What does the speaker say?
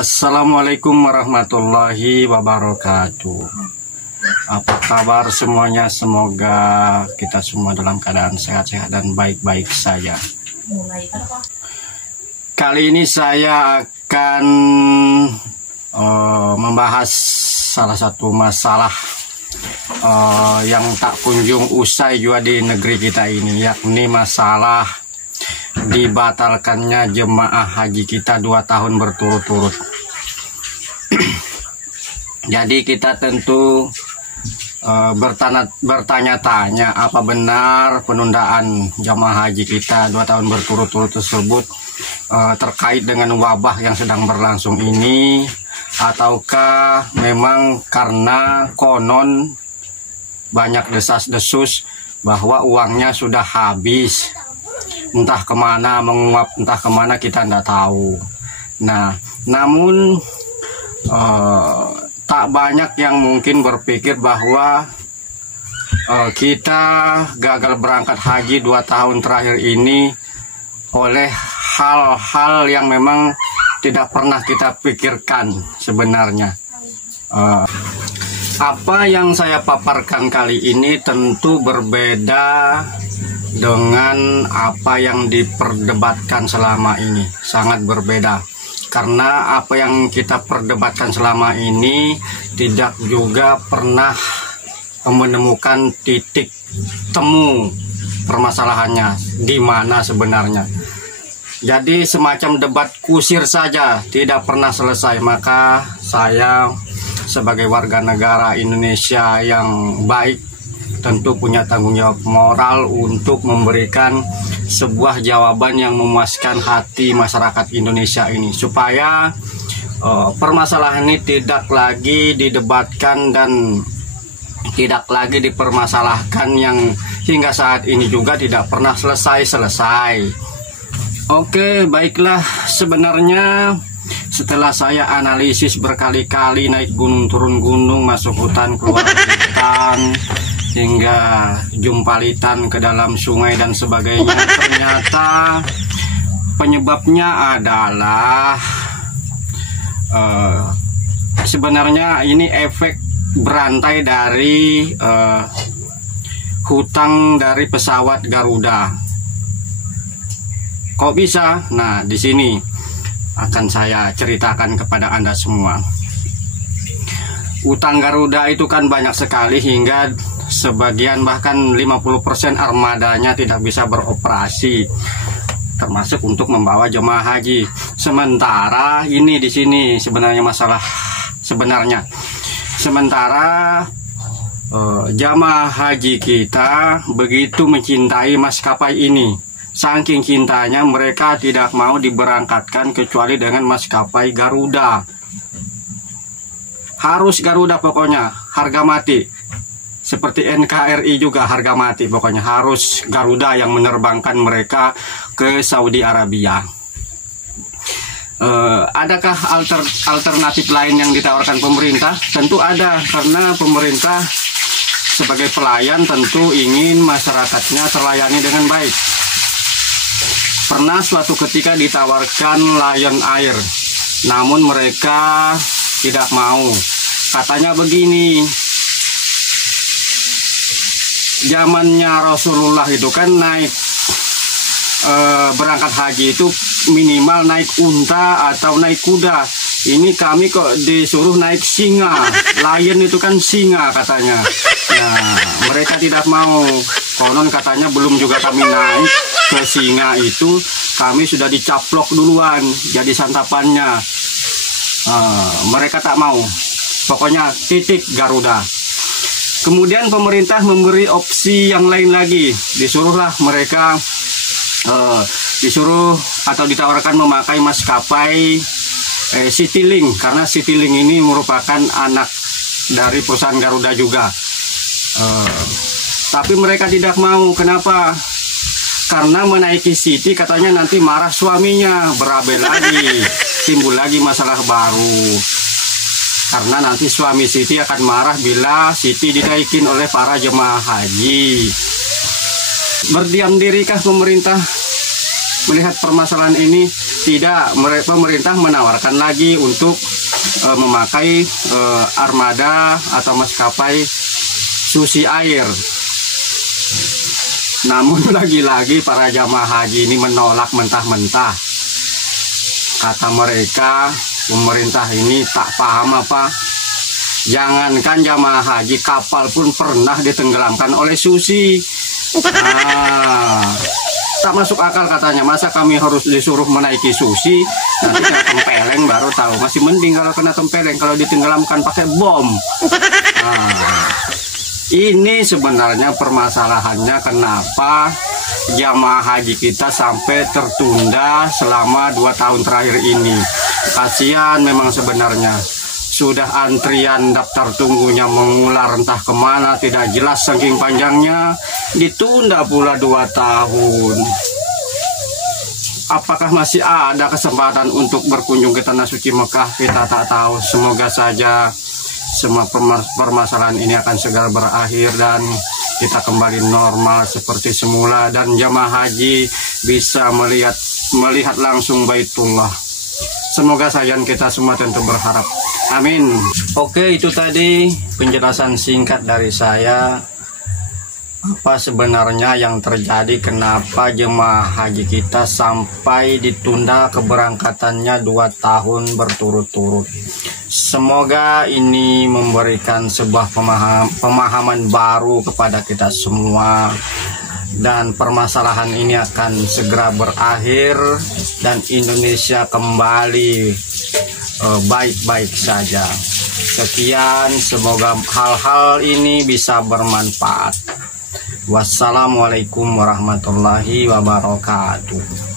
Assalamualaikum warahmatullahi wabarakatuh. Apa kabar semuanya? Semoga kita semua dalam keadaan sehat-sehat dan baik-baik saja. Kali ini saya akan membahas salah satu masalah yang tak kunjung usai juga di negeri kita ini, yakni masalah dibatalkannya jemaah haji kita 2 tahun berturut-turut. Jadi kita tentu bertanya-tanya apa benar penundaan jemaah haji kita 2 tahun berturut-turut tersebut terkait dengan wabah yang sedang berlangsung ini, ataukah memang karena konon banyak desas-desus bahwa uangnya sudah habis, entah kemana menguap, entah kemana kita tidak tahu. Nah, namun tak banyak yang mungkin berpikir bahwa kita gagal berangkat haji 2 tahun terakhir ini oleh hal-hal yang memang tidak pernah kita pikirkan sebenarnya. Apa yang saya paparkan kali ini tentu berbeda dengan apa yang diperdebatkan selama ini, sangat berbeda. Karena apa yang kita perdebatkan selama ini tidak juga pernah menemukan titik temu permasalahannya di mana sebenarnya. Jadi semacam debat kusir saja, tidak pernah selesai. Maka saya sebagai warga negara Indonesia yang baik tentu punya tanggung jawab moral untuk memberikan sebuah jawaban yang memuaskan hati masyarakat Indonesia ini, supaya permasalahan ini tidak lagi didebatkan dan tidak lagi dipermasalahkan yang hingga saat ini juga tidak pernah selesai-selesai. Oke, baiklah, sebenarnya setelah saya analisis berkali-kali naik gunung, turun gunung, masuk hutan, keluar hutan, hingga jumpalitan ke dalam sungai dan sebagainya, ternyata penyebabnya adalah sebenarnya ini efek berantai dari hutang dari pesawat Garuda. Kok bisa? Nah, di sini akan saya ceritakan kepada Anda semua. Utang Garuda itu kan banyak sekali, hingga sebagian bahkan 50% armadanya tidak bisa beroperasi, termasuk untuk membawa jemaah haji. Sementara ini di sini sebenarnya masalah sebenarnya. Sementara jemaah haji kita begitu mencintai maskapai ini. Saking cintanya mereka tidak mau diberangkatkan kecuali dengan maskapai Garuda. Harus Garuda pokoknya, harga mati. Seperti NKRI juga harga mati, pokoknya harus Garuda yang menerbangkan mereka ke Saudi Arabia. Adakah alternatif lain yang ditawarkan pemerintah? Tentu ada, karena pemerintah sebagai pelayan tentu ingin masyarakatnya terlayani dengan baik. Pernah suatu ketika ditawarkan Lion Air, namun mereka tidak mau. Katanya begini, zamannya Rasulullah itu kan naik berangkat haji itu minimal naik unta atau naik kuda. Ini kami kok disuruh naik singa. Lion itu kan singa katanya. Nah, mereka tidak mau. Konon katanya belum juga kami naik ke singa itu, kami sudah dicaplok duluan jadi santapannya. Mereka tak mau. Pokoknya titik Garuda. Kemudian pemerintah memberi opsi yang lain lagi. Disuruhlah mereka disuruh atau ditawarkan memakai maskapai Citylink, karena Citylink ini merupakan anak dari perusahaan Garuda juga. Tapi mereka tidak mau. Kenapa? Karena menaiki City katanya nanti marah suaminya, berabe lagi, timbul lagi masalah baru. Karena nanti suami Siti akan marah bila Siti dinaikin oleh para jemaah haji. Berdiam dirikah pemerintah? melihat permasalahan ini, tidak, pemerintah menawarkan lagi untuk memakai armada atau maskapai susi air. Namun lagi-lagi para jamaah haji ini menolak mentah-mentah. Kata mereka, pemerintah ini tak paham apa. Jangankan jamaah haji, kapal pun pernah ditenggelamkan oleh susi. Tak masuk akal katanya, masa kami harus disuruh menaiki susi, nanti kena tempeleng baru tahu. Masih mending kalau kena tempeleng, kalau ditenggelamkan pakai bom. Ini sebenarnya permasalahannya kenapa jamaah haji kita sampai tertunda selama 2 tahun terakhir ini. Kasihan memang sebenarnya. Sudah antrian daftar tunggunya mengular entah kemana, tidak jelas saking panjangnya, ditunda pula 2 tahun. Apakah masih ada kesempatan untuk berkunjung ke Tanah Suci Mekah? Kita tak tahu. Semoga saja semua permasalahan ini akan segera berakhir dan kita kembali normal seperti semula, dan jamaah haji bisa melihat langsung Baitullah. Semoga saja kita semua tentu berharap. Amin. Oke, itu tadi penjelasan singkat dari saya. Apa sebenarnya yang terjadi, kenapa jemaah haji kita sampai ditunda keberangkatannya 2 tahun berturut-turut. Semoga ini memberikan sebuah pemahaman baru kepada kita semua, dan permasalahan ini akan segera berakhir dan Indonesia kembali baik-baik saja. Sekian, semoga hal-hal ini bisa bermanfaat. Wassalamualaikum warahmatullahi wabarakatuh.